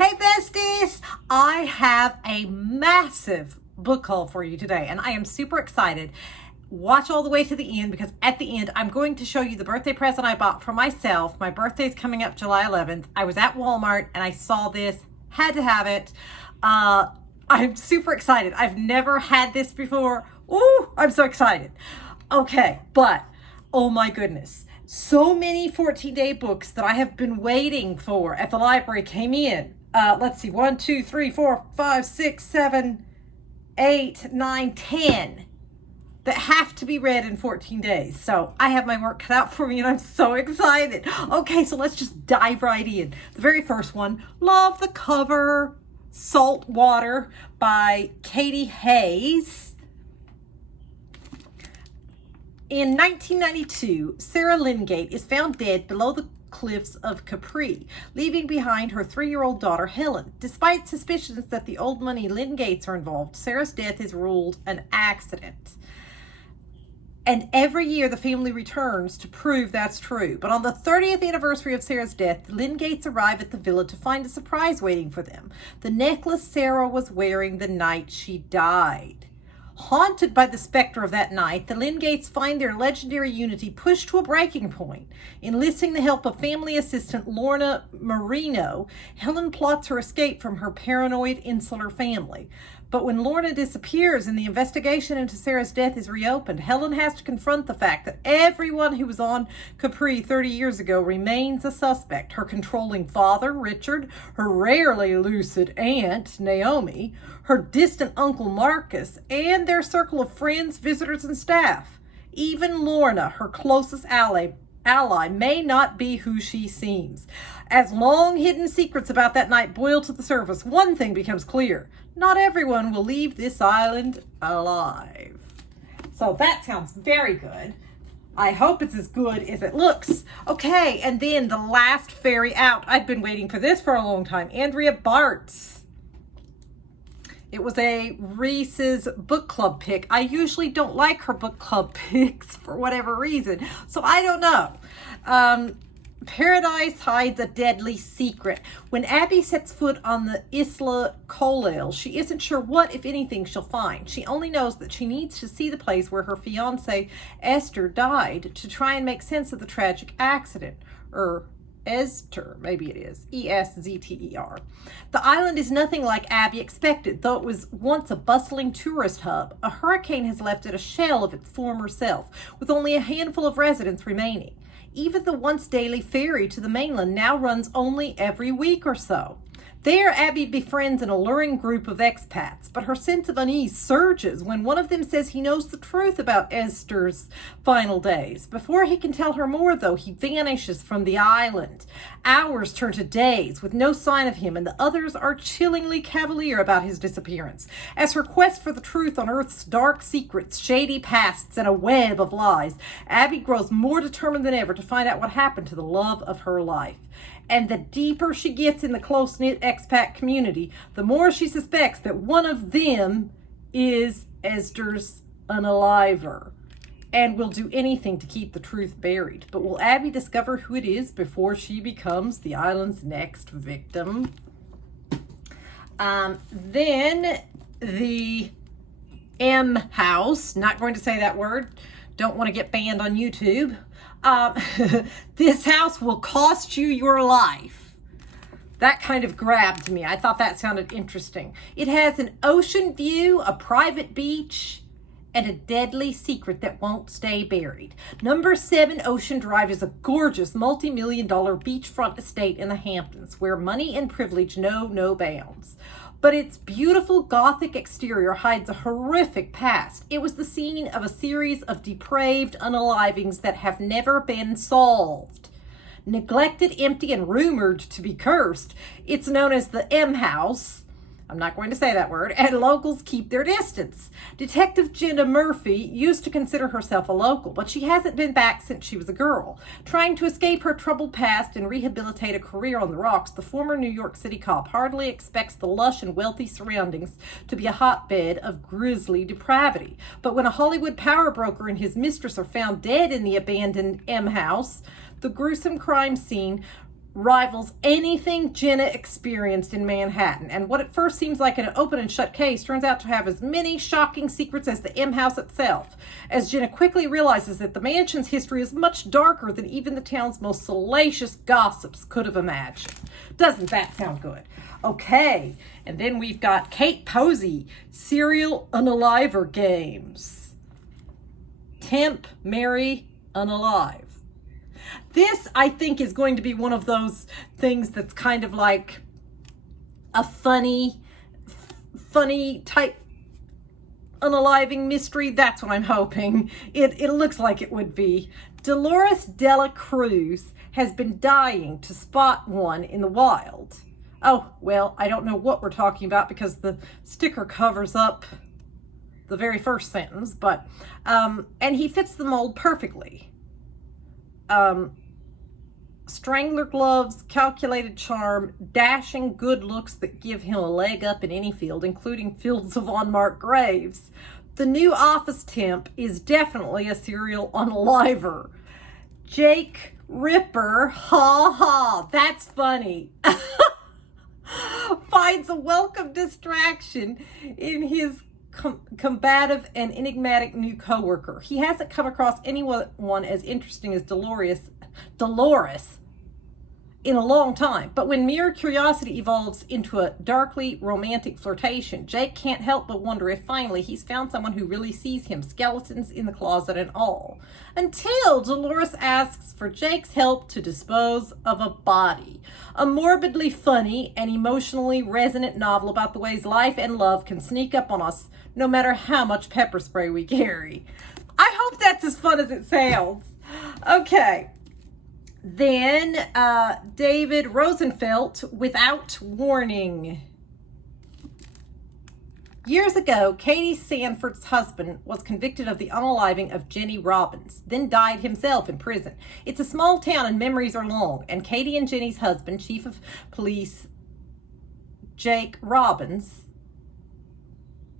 Hey besties, I have a massive book haul for you today and I am super excited. Watch all the way to the end because at the end I'm going to show you the birthday present I bought for myself. My birthday's coming up July 11th. I was at Walmart and I saw this, had to have it. I'm super excited. I've never had this before. Ooh, I'm so excited. Okay, but oh my goodness. So many 14-day books that I have been waiting for at the library came in. Let's see, 1, 2, 3, 4, 5, 6, 7, 8, 9, 10 that have to be read in 14 days. So I have my work cut out for me and I'm so excited. Okay, so let's just dive right in. The very first one, love the cover, Salt Water by Katie Hayes. In 1992, Sarah Lingate is found dead below the cliffs of Capri, leaving behind her 3-year-old daughter, Helen. Despite suspicions that the old money Lingates are involved, Sarah's death is ruled an accident. And every year the family returns to prove that's true. But on the 30th anniversary of Sarah's death, the Lingates arrive at the villa to find a surprise waiting for them. The necklace Sarah was wearing the night she died. Haunted by the specter of that night, the Lingates find their legendary unity pushed to a breaking point. Enlisting the help of family assistant Lorna Marino, Helen plots her escape from her paranoid insular family. But when Lorna disappears and the investigation into Sarah's death is reopened, Helen has to confront the fact that everyone who was on Capri 30 years ago remains a suspect. Her controlling father, Richard, her rarely lucid aunt, Naomi, her distant uncle, Marcus, and their circle of friends, visitors, and staff. Even Lorna, her closest ally, may not be who she seems. As long-hidden secrets about that night boil to the surface, one thing becomes clear. Not everyone will leave this island alive. So that sounds very good. I hope it's as good as it looks. Okay, and then The Last Ferry Out. I've been waiting for this for a long time. Andrea Bartz. It was a Reese's book club pick. I usually don't like her book club picks for whatever reason, so I don't know. Paradise hides a deadly secret. When Abby sets foot on the Isla Colel, she isn't sure what, if anything, she'll find. She only knows that she needs to see the place where her fiancé Esther died to try and make sense of the tragic accident. Esther, maybe it is. Esther. The island is nothing like Abby expected, though it was once a bustling tourist hub. A hurricane has left it a shell of its former self, with only a handful of residents remaining. Even the once daily ferry to the mainland now runs only every week or so. There, Abby befriends an alluring group of expats, but her sense of unease surges when one of them says he knows the truth about Esther's final days. Before he can tell her more, though, he vanishes from the island. Hours turn to days with no sign of him, and the others are chillingly cavalier about his disappearance. As her quest for the truth on Earth's dark secrets, shady pasts, and a web of lies, Abby grows more determined than ever to find out what happened to the love of her life. And the deeper she gets in the close-knit expat community, the more she suspects that one of them is Esther's unaliver and will do anything to keep the truth buried. But will Abby discover who it is before she becomes the island's next victim? Then the M House, not going to say that word, don't want to get banned on YouTube. This house will cost you your life. That kind of grabbed me. I thought that sounded interesting. It has an ocean view, a private beach, and a deadly secret that won't stay buried. Number 7 Ocean Drive is a gorgeous multi-million-dollar beachfront estate in the Hamptons where money and privilege know no bounds. But its beautiful Gothic exterior hides a horrific past. It was the scene of a series of depraved unalivings that have never been solved. Neglected, empty, and rumored to be cursed, it's known as the M House. I'm not going to say that word, and locals keep their distance. Detective Jenna Murphy used to consider herself a local, but she hasn't been back since she was a girl. Trying to escape her troubled past and rehabilitate a career on the rocks, the former New York City cop hardly expects the lush and wealthy surroundings to be a hotbed of grisly depravity. But when a Hollywood power broker and his mistress are found dead in the abandoned M House, the gruesome crime scene rivals anything Jenna experienced in Manhattan. And what at first seems like an open and shut case turns out to have as many shocking secrets as the M house itself, as Jenna quickly realizes that the mansion's history is much darker than even the town's most salacious gossips could have imagined. Doesn't that sound good? Okay, and then we've got Kate Posey, Serial Unaliver Games. Temp, Marry, Unalive. This, I think, is going to be one of those things that's kind of like a funny type unaliving mystery. That's what I'm hoping. It looks like it would be. Dolores Dela Cruz has been dying to spot one in the wild. Oh, well, I don't know what we're talking about because the sticker covers up the very first sentence, but, and he fits the mold perfectly. Strangler gloves, calculated charm, dashing good looks that give him a leg up in any field, including fields of unmarked graves. The new office temp is definitely a serial unaliver. Jake Ripper, ha ha, that's funny, finds a welcome distraction in his combative and enigmatic new coworker. He hasn't come across anyone as interesting as Dolores in a long time, but when mere curiosity evolves into a darkly romantic flirtation, Jake can't help but wonder if finally he's found someone who really sees him, skeletons in the closet and all, until Dolores asks for Jake's help to dispose of a body. A morbidly funny and emotionally resonant novel about the ways life and love can sneak up on us no matter how much pepper spray we carry. I hope that's as fun as it sounds. Okay. Then David Rosenfeld, Without Warning. Years ago, Katie Sanford's husband was convicted of the unaliving of Jenny Robbins, then died himself in prison. It's a small town and memories are long, and Katie and Jenny's husband, Chief of Police Jake Robbins,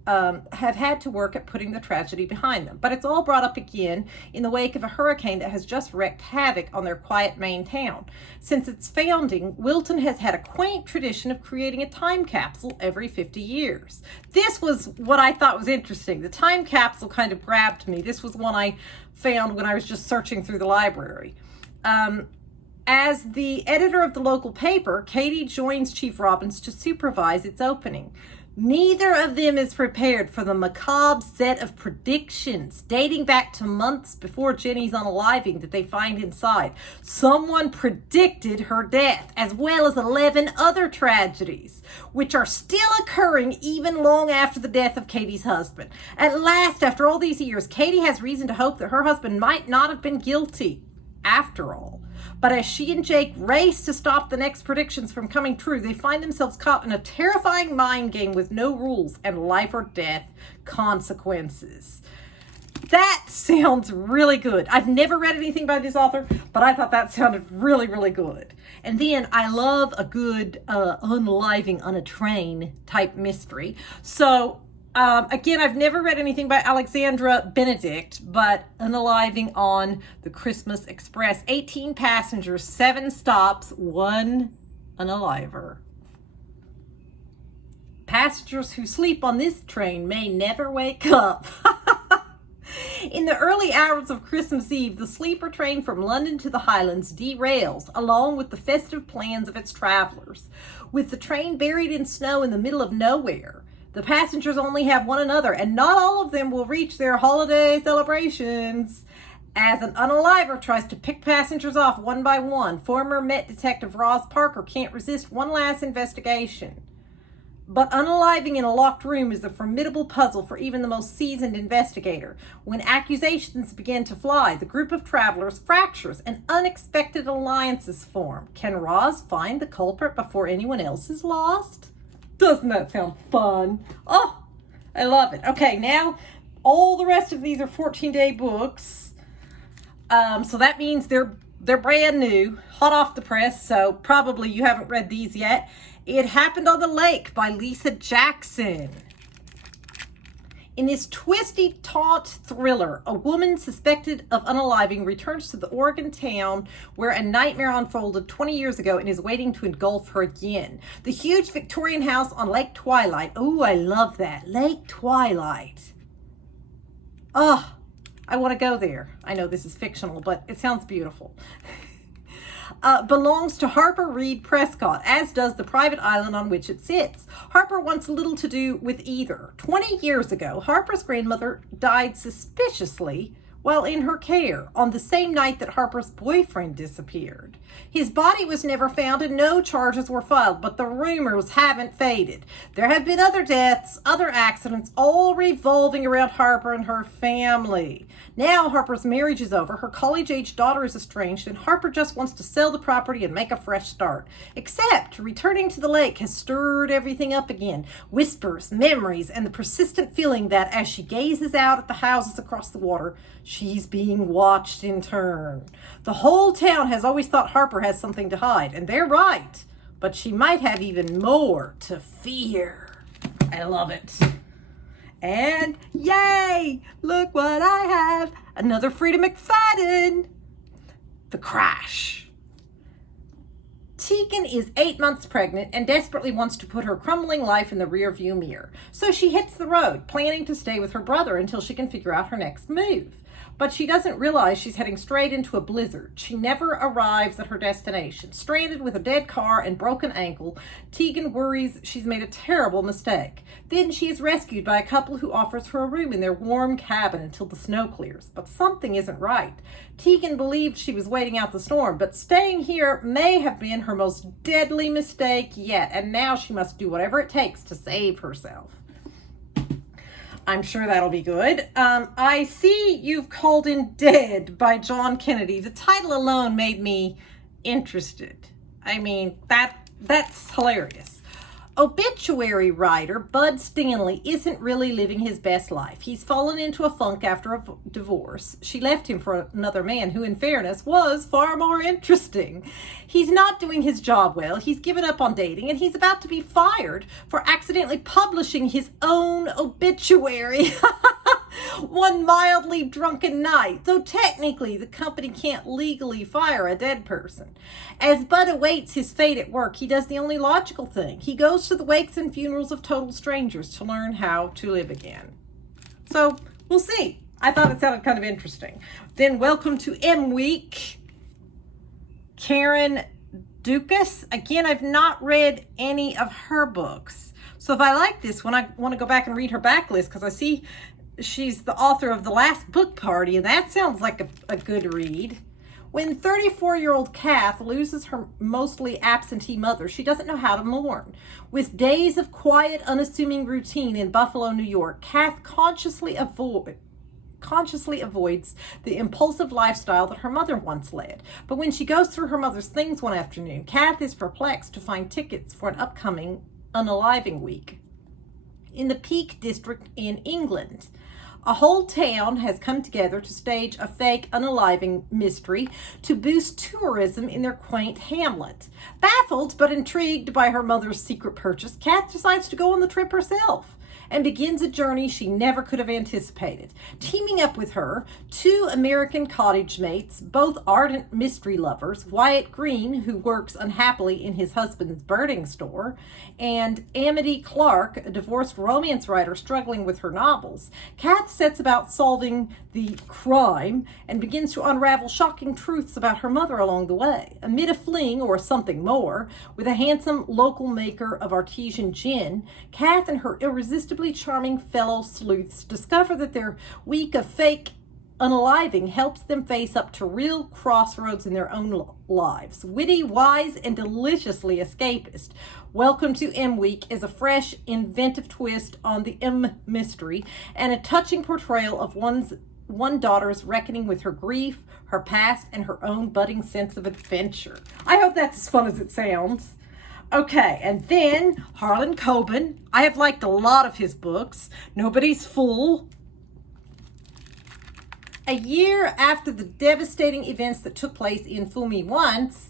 have had to work at putting the tragedy behind them. But it's all brought up again in the wake of a hurricane that has just wreaked havoc on their quiet Maine town. Since its founding, Wilton has had a quaint tradition of creating a time capsule every 50 years. This was what I thought was interesting. The time capsule kind of grabbed me. This was one I found when I was just searching through the library. As the editor of the local paper, Katie joins Chief Robbins to supervise its opening. Neither of them is prepared for the macabre set of predictions dating back to months before Jenny's unaliving that they find inside. Someone predicted her death, as well as 11 other tragedies, which are still occurring even long after the death of Katie's husband. At last, after all these years, Katie has reason to hope that her husband might not have been guilty after all. But as she and Jake race to stop the next predictions from coming true, they find themselves caught in a terrifying mind game with no rules and life or death consequences. That sounds really good. I've never read anything by this author, but I thought that sounded really, really good. And then I love a good unaliving on a train type mystery. So again, I've never read anything by Alexandra Benedict, but unaliving on the Christmas Express. 18 passengers, 7 stops, 1 unaliver. Passengers who sleep on this train may never wake up. In the early hours of Christmas Eve, the sleeper train from London to the Highlands derails, along with the festive plans of its travelers. With the train buried in snow in the middle of nowhere, the passengers only have one another, and not all of them will reach their holiday celebrations. As an unaliver tries to pick passengers off one by one, former Met Detective Roz Parker can't resist one last investigation. But unaliving in a locked room is a formidable puzzle for even the most seasoned investigator. When accusations begin to fly, the group of travelers fractures and unexpected alliances form. Can Roz find the culprit before anyone else is lost? Doesn't that sound fun? Oh, I love it. Okay, now all the rest of these are 14-day books. So that means they're brand new, hot off the press. So probably you haven't read these yet. It Happened on the Lake by Lisa Jackson. In this twisty, taut thriller, a woman suspected of unaliving returns to the Oregon town where a nightmare unfolded 20 years ago and is waiting to engulf her again. The huge Victorian house on Lake Twilight. Oh, I love that. Lake Twilight. Oh, I want to go there. I know this is fictional, but it sounds beautiful. Belongs to Harper Reed Prescott, as does the private island on which it sits. Harper wants little to do with either. 20 years ago, Harper's grandmother died suspiciously while in her care on the same night that Harper's boyfriend disappeared. His body was never found and no charges were filed, but the rumors haven't faded. There have been other deaths, other accidents, all revolving around Harper and her family. Now Harper's marriage is over, her college-age daughter is estranged, and Harper just wants to sell the property and make a fresh start. Except returning to the lake has stirred everything up again. Whispers, memories, and the persistent feeling that as she gazes out at the houses across the water, she's being watched in turn. The whole town has always thought Harper has something to hide, and they're right. But she might have even more to fear. I love it. And yay! Look what I have! Another Frida McFadden! The Crash. Tegan is 8 months pregnant and desperately wants to put her crumbling life in the rearview mirror. So she hits the road, planning to stay with her brother until she can figure out her next move. But she doesn't realize she's heading straight into a blizzard. She never arrives at her destination. Stranded with a dead car and broken ankle, Tegan worries she's made a terrible mistake. Then she is rescued by a couple who offers her a room in their warm cabin until the snow clears. But something isn't right. Tegan believed she was waiting out the storm, but staying here may have been her most deadly mistake yet, and now she must do whatever it takes to save herself. I'm sure that'll be good. I see you've called in Dead by John Kennedy. The title alone made me interested. I mean, that's hilarious. Obituary writer Bud Stanley isn't really living his best life. He's fallen into a funk after a divorce. She left him for another man who, in fairness, was far more interesting. He's not doing his job well. He's given up on dating, and he's about to be fired for accidentally publishing his own obituary one mildly drunken night. So technically, the company can't legally fire a dead person. As Bud awaits his fate at work, he does the only logical thing. He goes to the wakes and funerals of total strangers to learn how to live again. So we'll see. I thought it sounded kind of interesting. Then welcome to M Week. Karen Dukas. Again, I've not read any of her books. So if I like this one, I want to go back and read her backlist because I see she's the author of The Last Book Party, and that sounds like a good read. When 34-year-old Kath loses her mostly absentee mother, she doesn't know how to mourn. With days of quiet, unassuming routine in Buffalo, New York, Kath consciously avoids the impulsive lifestyle that her mother once led. But when she goes through her mother's things one afternoon, Kath is perplexed to find tickets for an upcoming unaliving week. In the Peak District in England, a whole town has come together to stage a fake unaliving mystery to boost tourism in their quaint hamlet. Baffled but intrigued by her mother's secret purchase, Kath decides to go on the trip herself and begins a journey she never could have anticipated. Teaming up with her, two American cottage mates, both ardent mystery lovers, Wyatt Green, who works unhappily in his husband's birding store, and Amity Clark, a divorced romance writer struggling with her novels. Kath sets about solving the crime and begins to unravel shocking truths about her mother along the way. Amid a fling, or something more, with a handsome local maker of artesian gin, Kath and her irresistibly charming fellow sleuths discover that their week of fake unaliving helps them face up to real crossroads in their own lives. Witty, wise, and deliciously escapist, Welcome to M Week is a fresh, inventive twist on the M mystery and a touching portrayal of one daughter's reckoning with her grief, her past, and her own budding sense of adventure. I hope that's as fun as it sounds. Okay, and then Harlan Coben. I have liked a lot of his books. Nobody's Fool. A year after the devastating events that took place in Fool Me Once,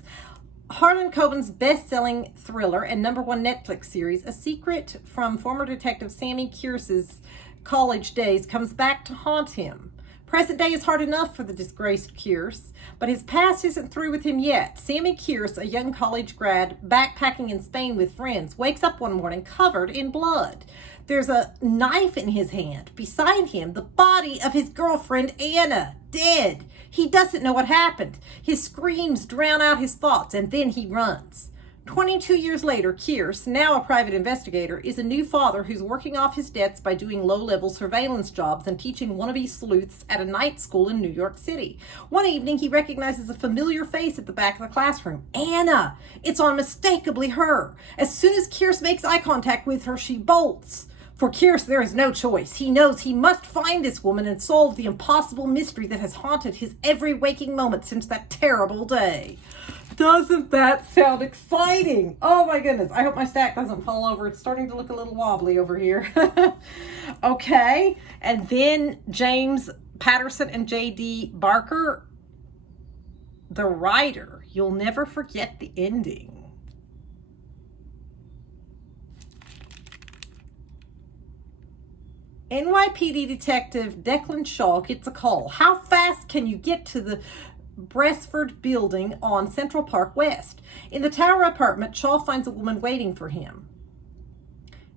Harlan Coben's best-selling thriller and #1 Netflix series, A Secret from former detective Sammy Kearse's college days comes back to haunt him. Present day is hard enough for the disgraced Kearse, but his past isn't through with him yet. Sammy Kearse, a young college grad backpacking in Spain with friends, wakes up one morning covered in blood. There's a knife in his hand. Beside him, the body of his girlfriend, Anna, dead. He doesn't know what happened. His screams drown out his thoughts, and then he runs. 22 years later, Kearse, now a private investigator, is a new father who's working off his debts by doing low-level surveillance jobs and teaching wannabe sleuths at a night school in New York City. One evening, he recognizes a familiar face at the back of the classroom. Anna! It's unmistakably her. As soon as Kearse makes eye contact with her, she bolts. For Kearse, there is no choice. He knows he must find this woman and solve the impossible mystery that has haunted his every waking moment since that terrible day. Doesn't that sound exciting? Oh my goodness. I hope my stack doesn't fall over. It's starting to look a little wobbly over here. Okay. And then James Patterson and J.D. Barker, the writer. You'll never forget the ending. NYPD Detective Declan Shaw gets a call. How fast can you get to the Bresford building on Central Park West? In the tower apartment, Shaw finds a woman waiting for him.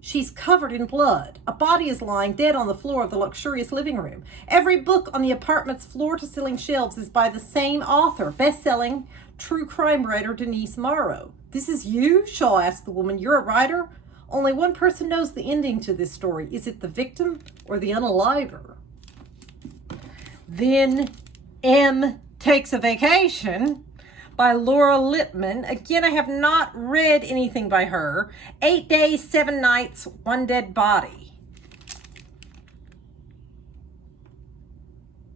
She's covered in blood. A body is lying dead on the floor of the luxurious living room. Every book on the apartment's floor-to-ceiling shelves is by the same author, best-selling true crime writer Denise Morrow. This is you? Shaw asks the woman. You're a writer? Only one person knows the ending to this story. Is it the victim or the unaliver? Then M Takes a Vacation by Laura Lippman. Again, I have not read anything by her. 8 Days, 7 Nights, One Dead Body.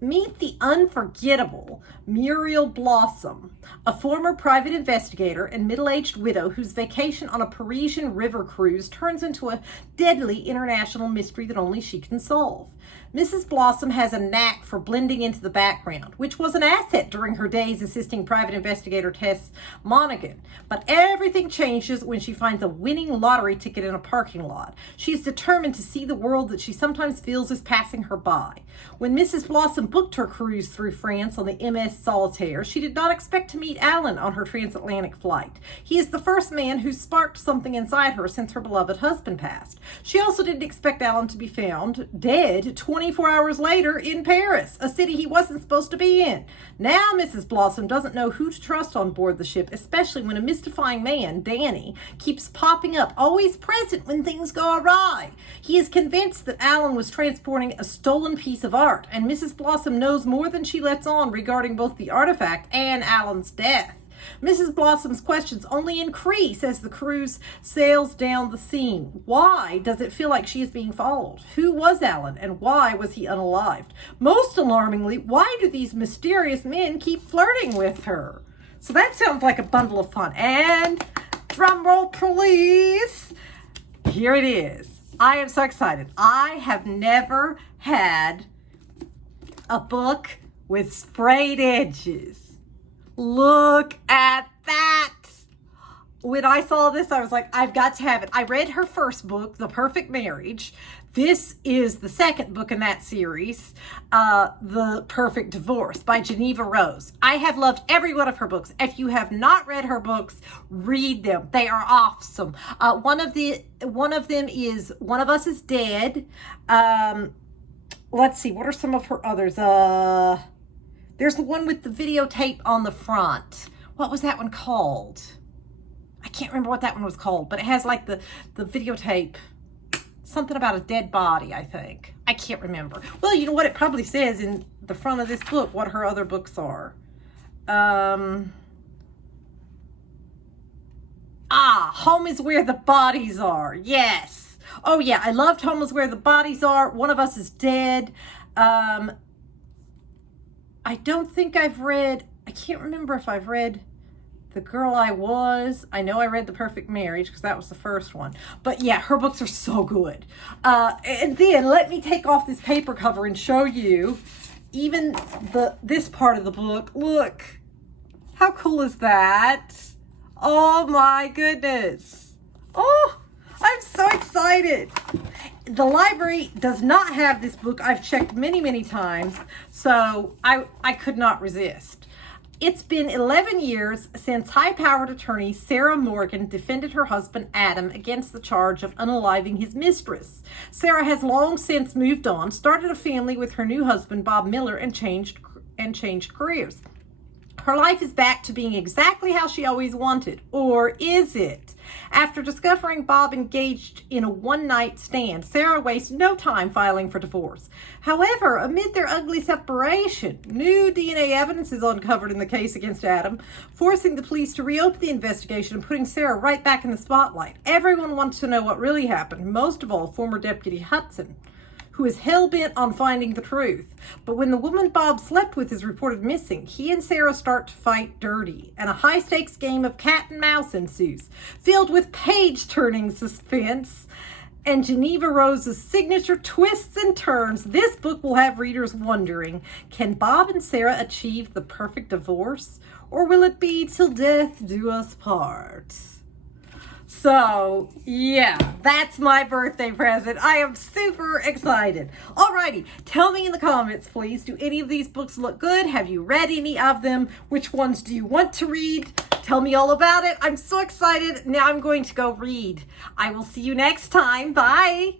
Meet the unforgettable Muriel Blossom, a former private investigator and middle-aged widow whose vacation on a Parisian river cruise turns into a deadly international mystery that only she can solve. Mrs. Blossom has a knack for blending into the background, which was an asset during her days assisting private investigator Tess Monaghan. But everything changes when she finds a winning lottery ticket in a parking lot. She is determined to see the world that she sometimes feels is passing her by. When Mrs. Blossom booked her cruise through France on the MS Solitaire, she did not expect to meet Alan on her transatlantic flight. He is the first man who sparked something inside her since her beloved husband passed. She also didn't expect Alan to be found dead 24 hours later in Paris, a city he wasn't supposed to be in. Now Mrs. Blossom doesn't know who to trust on board the ship, especially when a mystifying man, Danny, keeps popping up, always present when things go awry. He is convinced that Alan was transporting a stolen piece of art, and Mrs. Blossom knows more than she lets on regarding both the artifact and Alan's death. Mrs. Blossom's questions only increase as the cruise sails down the scene. Why does it feel like she is being followed? Who was Alan, and why was he unalived? Most alarmingly, why do these mysterious men keep flirting with her? So that sounds like a bundle of fun. And drumroll please, here it is. I am so excited. I have never had a book with sprayed edges. Look at that. When I saw this, I was like, I've got to have it. I read her first book, The Perfect Marriage. This is the second book in that series, The Perfect Divorce by Geneva Rose. I have loved every one of her books. If you have not read her books, read them. They are awesome. One of them is One of Us is Dead. Let's see, what are some of her others? There's the one with the videotape on the front. What was that one called? I can't remember what that one was called, but it has like the videotape. Something about a dead body, I think. I can't remember. Well, you know what? It probably says in the front of this book what her other books are. Home is Where the Bodies Are. Yes. Oh, yeah. I loved Home is Where the Bodies Are. One of Us is Dead. I don't think I've read, I can't remember if I've read The Girl I Was. I know I read The Perfect Marriage because that was the first one. But yeah, her books are so good. And then let me take off this paper cover and show you even this part of the book. Look, how cool is that? Oh my goodness. Oh, I'm so excited. The library does not have this book. I've checked many, many times, so I could not resist. It's been 11 years since high-powered attorney Sarah Morgan defended her husband Adam against the charge of unaliving his mistress. Sarah has long since moved on, started a family with her new husband Bob Miller, and changed careers. Her life is back to being exactly how she always wanted. Or is it? After discovering Bob engaged in a one-night stand, Sarah wastes no time filing for divorce. However, amid their ugly separation, new DNA evidence is uncovered in the case against Adam, forcing the police to reopen the investigation and putting Sarah right back in the spotlight. Everyone wants to know what really happened, most of all former Deputy Hudson, who is hell-bent on finding the truth. But when the woman Bob slept with is reported missing, he and Sarah start to fight dirty, and a high-stakes game of cat and mouse ensues, filled with page-turning suspense and Geneva Rose's signature twists and turns. This book will have readers wondering, can Bob and Sarah achieve the perfect divorce, or will it be till death do us part? So, yeah, that's my birthday present. I am super excited. Alrighty, tell me in the comments, please. Do any of these books look good? Have you read any of them? Which ones do you want to read? Tell me all about it. I'm so excited. Now I'm going to go read. I will see you next time. Bye.